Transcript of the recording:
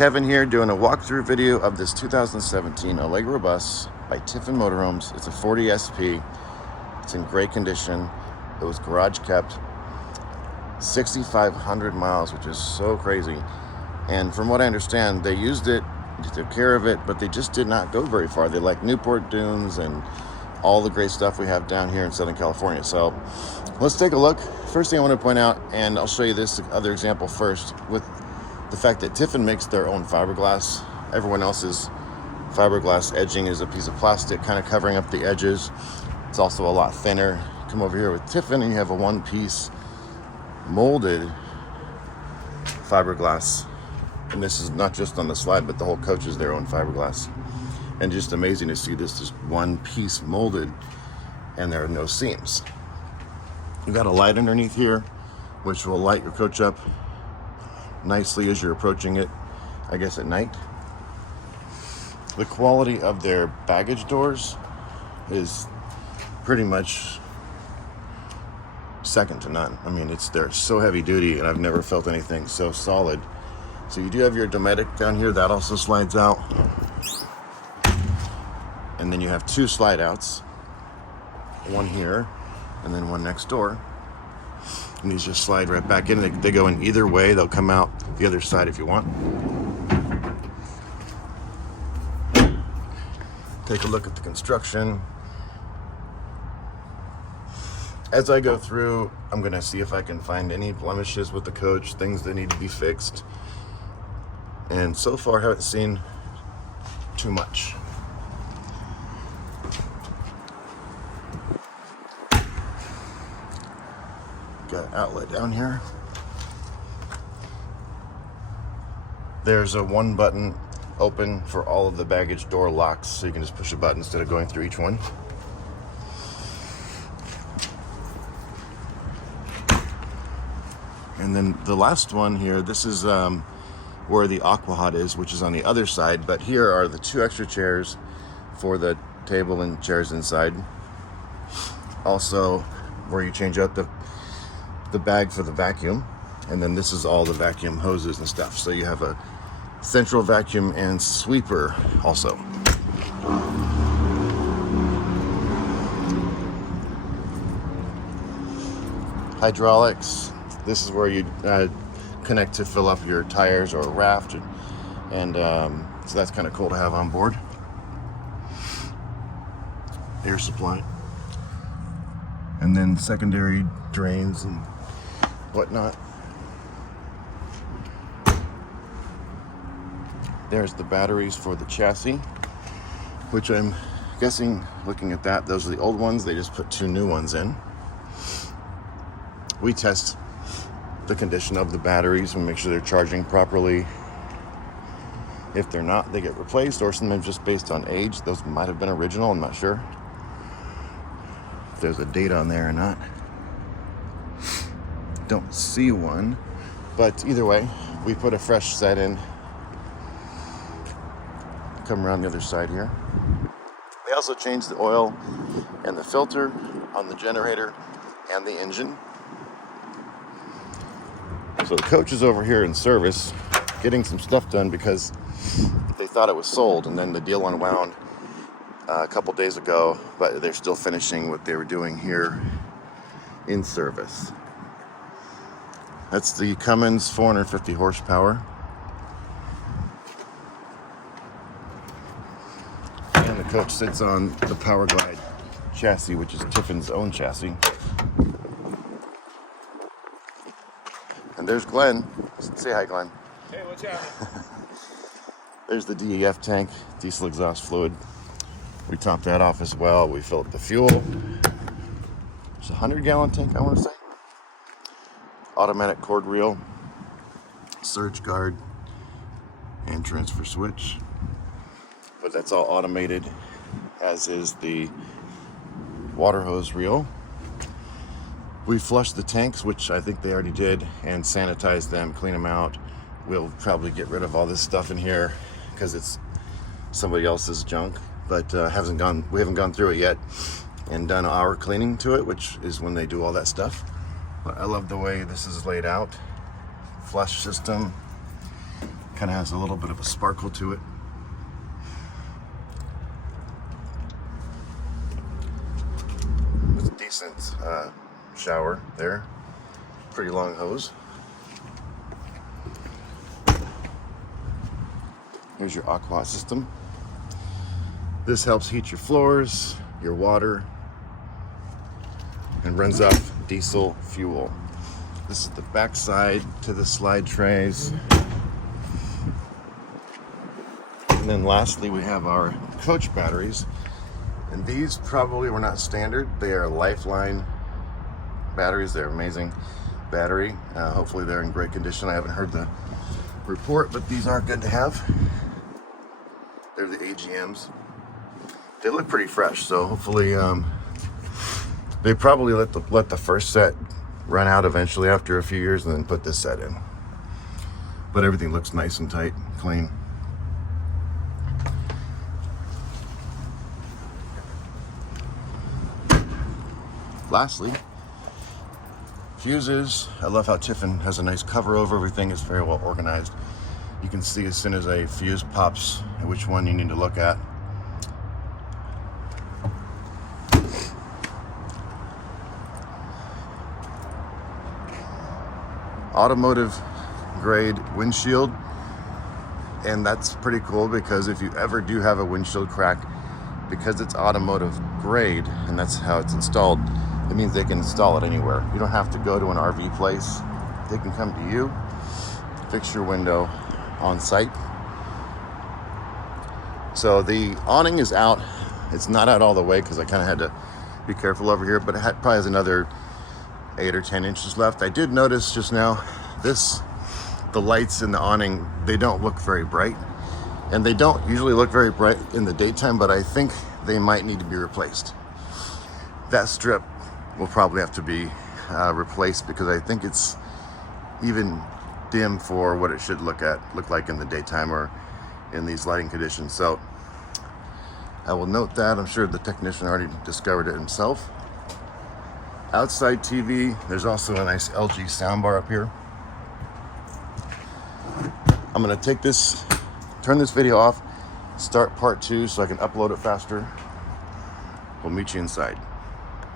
Kevin here doing a walkthrough video of this 2017 Allegro bus by Tiffin motorhomes. It's a 40 SP. It's in great condition. It was garage kept. 6,500 miles, which is so crazy. And from what I understand, they used it, they took care of it, but they just did not go very far. They like Newport Dunes and all the great stuff we have down here in Southern California. So let's take a look. First thing I want to point out, and I'll show you this other example first, with the fact that Tiffin makes their own fiberglass. Everyone else's fiberglass edging is a piece of plastic kind of covering up the edges. It's also a lot thinner. Come over here with Tiffin and you have a one-piece molded fiberglass. And this is not just on the slide, but the whole coach is their own fiberglass. And just amazing to see this just one piece molded and there are no seams. You got a light underneath here, which will light your coach up nicely as you're approaching it, I guess at night. The quality of their baggage doors is pretty much second to none. I mean, they're so heavy duty and I've never felt anything so solid. So you do have your Dometic down here, that also slides out. And then you have two slide outs, one here and then one next door. And these just slide right back in. They go in either way. They'll come out the other side if you want. Take a look at the construction. As I go through, I'm going to see if I can find any blemishes with the coach, things that need to be fixed. And so far, I haven't seen too much. Got an outlet down here. There's a one button open for all of the baggage door locks, so you can just push a button instead of going through each one. And then the last one here, this is where the aqua hot is, which is on the other side, but here are the two extra chairs for the table and chairs inside. Also where you change out the bag for the vacuum, and then this is all the vacuum hoses and stuff. So you have a central vacuum and sweeper also. Hydraulics. This is where you connect to fill up your tires or raft, and so that's kind of cool to have on board. Air supply, and then secondary drains and whatnot. There's the batteries for the chassis, which I'm guessing, looking at that, those are the old ones. They just put two new ones in. We test the condition of the batteries and make sure they're charging properly. If they're not, they get replaced, or sometimes just based on age. Those might have been original, I'm not sure if there's a date on there or not. Don't see one, but either way, we put a fresh set in. Come around the other side here. They also changed the oil and the filter on the generator and the engine. So the coach is over here in service, getting some stuff done because they thought it was sold, and then the deal unwound a couple days ago, but they're still finishing what they were doing here in service. That's the Cummins 450 horsepower. And the coach sits on the Power Glide chassis, which is Tiffin's own chassis. And there's Glenn. Say hi, Glenn. Hey, what's happening? There's the DEF tank, diesel exhaust fluid. We top that off as well. We fill up the fuel. It's a 100-gallon tank, I want to say. Automatic cord reel, surge guard, and transfer switch. But that's all automated, as is the water hose reel. We flushed the tanks, which I think they already did, and sanitized them, clean them out. We'll probably get rid of all this stuff in here because it's somebody else's junk, but we haven't gone through it yet and done our cleaning to it, which is when they do all that stuff. But I love the way this is laid out. Flush system, Kind of has a little bit of a sparkle to it. It's a decent shower there. Pretty long hose. Here's your aqua system. This helps heat your floors, your water, and runs off diesel fuel. This is the back side to the slide trays. And then lastly, we have our coach batteries. And these probably were not standard. They are Lifeline batteries. They're amazing battery. Hopefully they're in great condition. I haven't heard the report, but these are good to have. They're the AGMs. They look pretty fresh, so hopefully they probably let the first set run out eventually after a few years and then put this set in. But everything looks nice and tight, clean. Lastly, fuses. I love how Tiffin has a nice cover over everything. It's very well organized. You can see as soon as a fuse pops which one you need to look at. Automotive grade windshield, and that's pretty cool because if you ever do have a windshield crack, because it's automotive grade and that's how it's installed, it means they can install it anywhere. You don't have to go to an RV place. They can come to you, fix your window on site. So the awning is out. It's not out all the way because I kind of had to be careful over here, but it probably has another 8 or 10 inches left. I did notice just now the lights in the awning, they don't look very bright, and they don't usually look very bright in the daytime, but I think they might need to be replaced. That strip will probably have to be replaced because I think it's even dim for what it should look like in the daytime or in these lighting conditions. So I will note that. I'm sure the technician already discovered it himself. Outside TV, there's also a nice LG soundbar up here. I'm gonna turn this video off, start part 2 so I can upload it faster. We'll meet you inside.